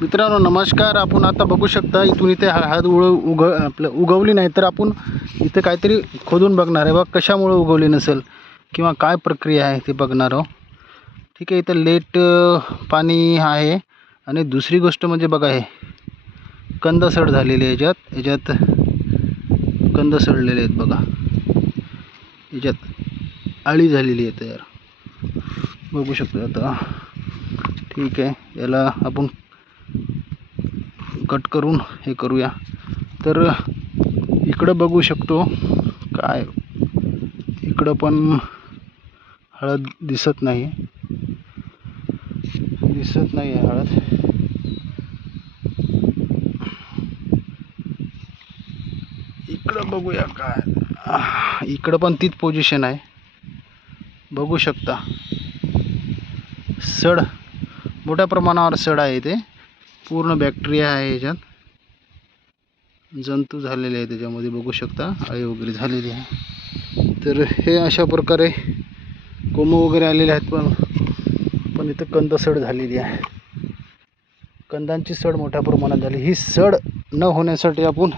मित्रांनो नमस्कार. आपण आता बघू शकता इथून इथे हळद उगवली नाही तर आपण इथे काहीतरी खोदून बघणार आहे. बघ कशामुळे उगवली नसेल किंवा काय प्रक्रिया आहे ते बघणार आहोत. ठीक आहे. इथं लेट पाणी आहे आणि दुसरी गोष्ट म्हणजे बघा हे कंद सड झालेली आहे. याच्यात कंद सडलेले आहेत बघा. याच्यात अळी झालेली आहे तयार बघू शकतो आता. ठीक आहे. याला आपण कट करून हे करूया. तर इकडं बघू शकतो काय इकडं पण हळद दिसत नाही हळद. इकडं बघूया काय. इकडं पण तीच पोझिशन आहे बघू शकता. सड मोठ्या प्रमाणावर सड आहे. ते पूर्ण बॅक्टेरिया आहे. याच्यात जंतू झालेले आहे त्याच्यामध्ये बघू शकता. अळी वगैरे झालेली आहे. तर हे अशा प्रकारे कोंब वगैरे आलेले आहेत. पण इथं कंद सड झालेली आहे. कंदांची सड मोठ्या प्रमाणात झाली. ही सड न होण्यासाठी आपण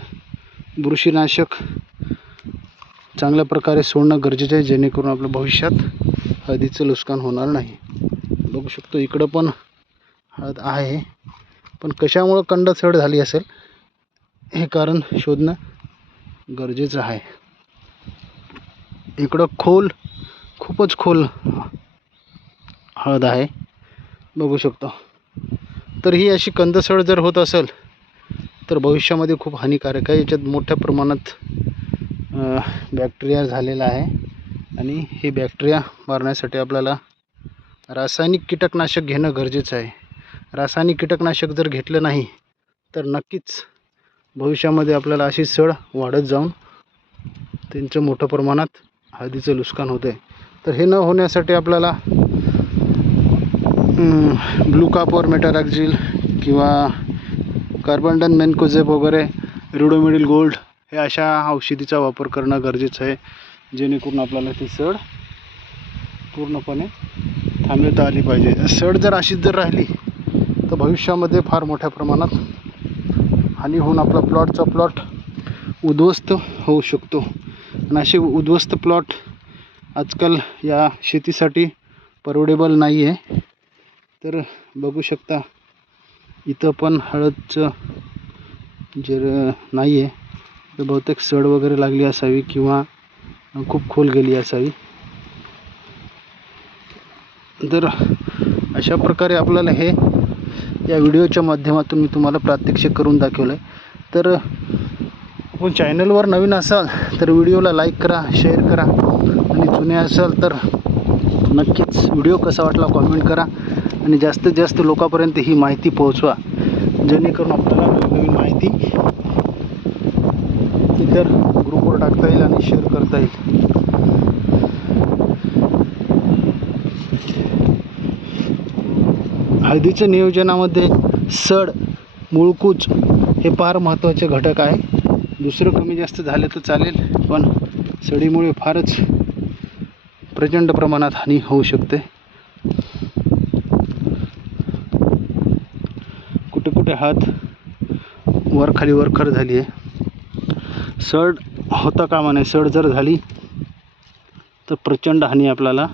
बुरशीनाशक चांगल्या प्रकारे सोडणं गरजेचं आहे, जेणेकरून आपल्या भविष्यात हळदीचं नुकसान होणार नाही. बघू शकतो इकडं पण हळद आहे, पण कशामुळं कंद सड झाली असेल हे कारण शोधणं गरजेचं आहे. इकडं खूपच खोल हळद आहे बघू शकतो. तर ही अशी कंदसड जर होत असेल तर भविष्यामध्ये खूप हानिकारक आहे. याच्यात मोठ्या प्रमाणात बॅक्टेरिया झालेला आहे आणि हे बॅक्टेरिया मारण्यासाठी आपल्याला रासायनिक कीटकनाशक घेणं गरजेचं आहे. रासायनिक कीटकनाशक जर घेतलं नाही तर नक्कीच भविष्यामध्ये आपल्याला अशी सड वाढत जाऊन त्यांचं मोठ्या प्रमाणात हळदीचं नुकसान होतं आहे. तर हे न होण्यासाठी आपल्याला ब्लू कॉपर मेटारॅक्झिल किंवा कार्बनडन मेन्कोझेब वगैरे रिडोमिडिल गोल्ड हे अशा औषधीचा वापर करणं गरजेचं आहे, जेणेकरून आपल्याला ती सड पूर्णपणे थांबवता आली पाहिजे. सड जर अशीच जर राहिली तर भविष्यामध्ये फार मोठ्या प्रमाणात हानी होऊन आपला प्लॉट उद्ध्वस्त होऊ शकतो. आणि असे उद्ध्वस्त प्लॉट आजकाल या शेतीसाठी परवडेबल नाही आहे. तर बघू शकता इथं पण हळदचं जर नाही आहे तर बहुतेक सड वगैरे लागली असावी किंवा खूप खोल गेली असावी. तर अशा प्रकारे आपल्याला हे या व्हिडिओच्या माध्यमातून मी तुम्हाला प्रात्यक्षिक करून दाखवलं आहे. तर आपण चॅनलवर नवीन असाल तर व्हिडिओला लाईक करा, शेअर करा आणि जुने असाल तर नक्कीच व्हिडिओ कसा वाटला कॉमेंट करा आणि जास्तीत जास्त लोकांपर्यंत ही माहिती पोहोचवा, जेणेकरून आपल्याला नवीन माहिती इतर ग्रुपवर टाकता येईल आणि शेअर करता येईल. हळदीच्या नियोजनामध्ये सड, मुळकूच हे फार महत्त्वाचे घटक आहे. दुसरं कमी जास्त झालं तर चालेल, पण सडीमुळे फारच प्रचंड प्रमाणात हानी होऊ शकते. कुठे हात वरखाली झाली आहे. सड होता कामा नये. सड जर झाली तर प्रचंड हानी आपल्याला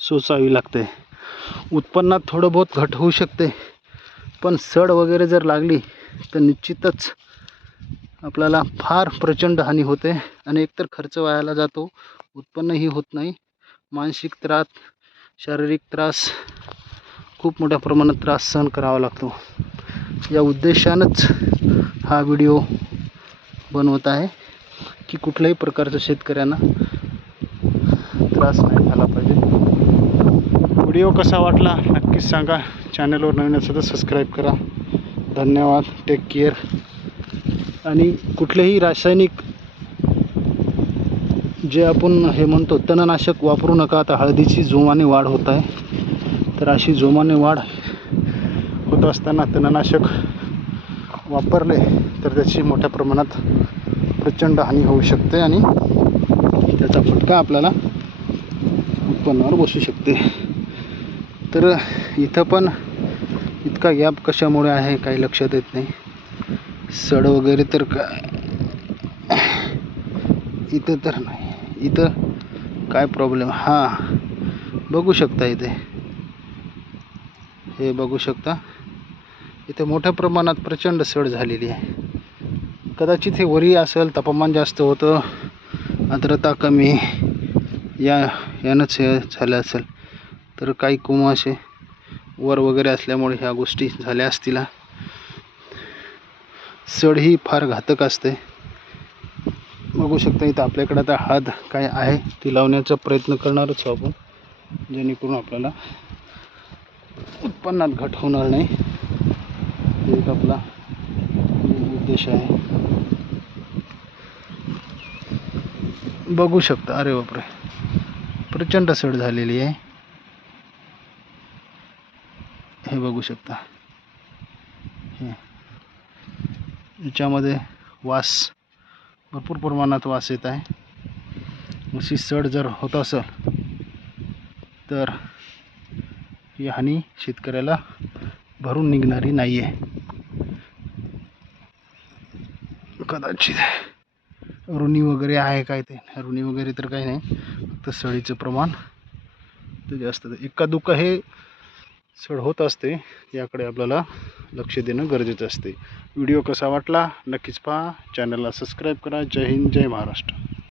सोसावी लागते. उत्पन्नात थोडं बहुत घट होऊ शकते, पण सड वगैरे जर लागली तर निश्चितच आपल्याला फार प्रचंड हानी होते आणि एकतर खर्च वायाला जातो, उत्पन्नही होत नाही, मानसिक त्रास, शारीरिक त्रास, खूप मोठ्या प्रमाणात त्रास सहन करावा लागतो. या उद्देशानंच हा व्हिडिओ बनवत आहे की कुठल्याही प्रकारचं शेतकऱ्यांना त्रास नाही झाला पाहिजे. व्हिडिओ कसा वाटला नक्कीच सांगा. चॅनलवर नवीन असेल तर सबस्क्राईब करा. धन्यवाद. Take care. आणि कुठलेही रासायनिक जे आपण हे म्हणतो तणनाशक वापरू नका. आता हळदीची जोमाने वाढ होत आहे, तर अशी जोमाने वाढ होत असताना तणनाशक वापरले तर त्याची मोठ्या प्रमाणात प्रचंड हानी होऊ शकते आणि त्याचा फटका आपल्याला उत्पन्नावर बसू शकते. तर इथं इतका गॅप कशामुळे आहे काही लक्षात येत नाही. सड वगैरे तर काय इथं तर नाही. इथं काय प्रॉब्लेम, हां बघू शकता इथे, हे बघू शकता इथे मोठ्या प्रमाणात प्रचंड सड झालेली आहे. कदाचित हे वरी असेल, तापमान जास्त होतं, आर्द्रता कमी, यानंच हे झालं असेल. तर काही कुमाशे वर वगैरे असल्यामुळे ह्या गोष्टी झाल्या असतील. सड ही फार घातक असते. बघू शकता इथं आपल्याकडे आता हळद काय आहे ती लावण्याचा प्रयत्न करणारच आपण, जेणेकरून आपल्याला उत्पन्नात घट होणार नाही. एक आपला उद्देश आहे. बघू शकता, अरे बापरे, प्रचंड सड झालेली आहे. हे बघू शकता, याच्यामध्ये वास, भरपूर प्रमाणात वास येत आहे. अशी सड जर होत असेल तर ही हानी शेतकऱ्याला भरून निघणारी नाही आहे. कदाचित रुनी वगैरे आहे काय, ते रुनी वगैरे तर काही नाही, फक्त सडीचं प्रमाण ते जास्त. एका दुका हे सड होत असते, याकडे आपल्याला लक्ष देणं गरजेचं असते. व्हिडिओ कसा वाटला नक्कीच पहा, चॅनलला सबस्क्राईब करा. जय हिंद, जय महाराष्ट्र.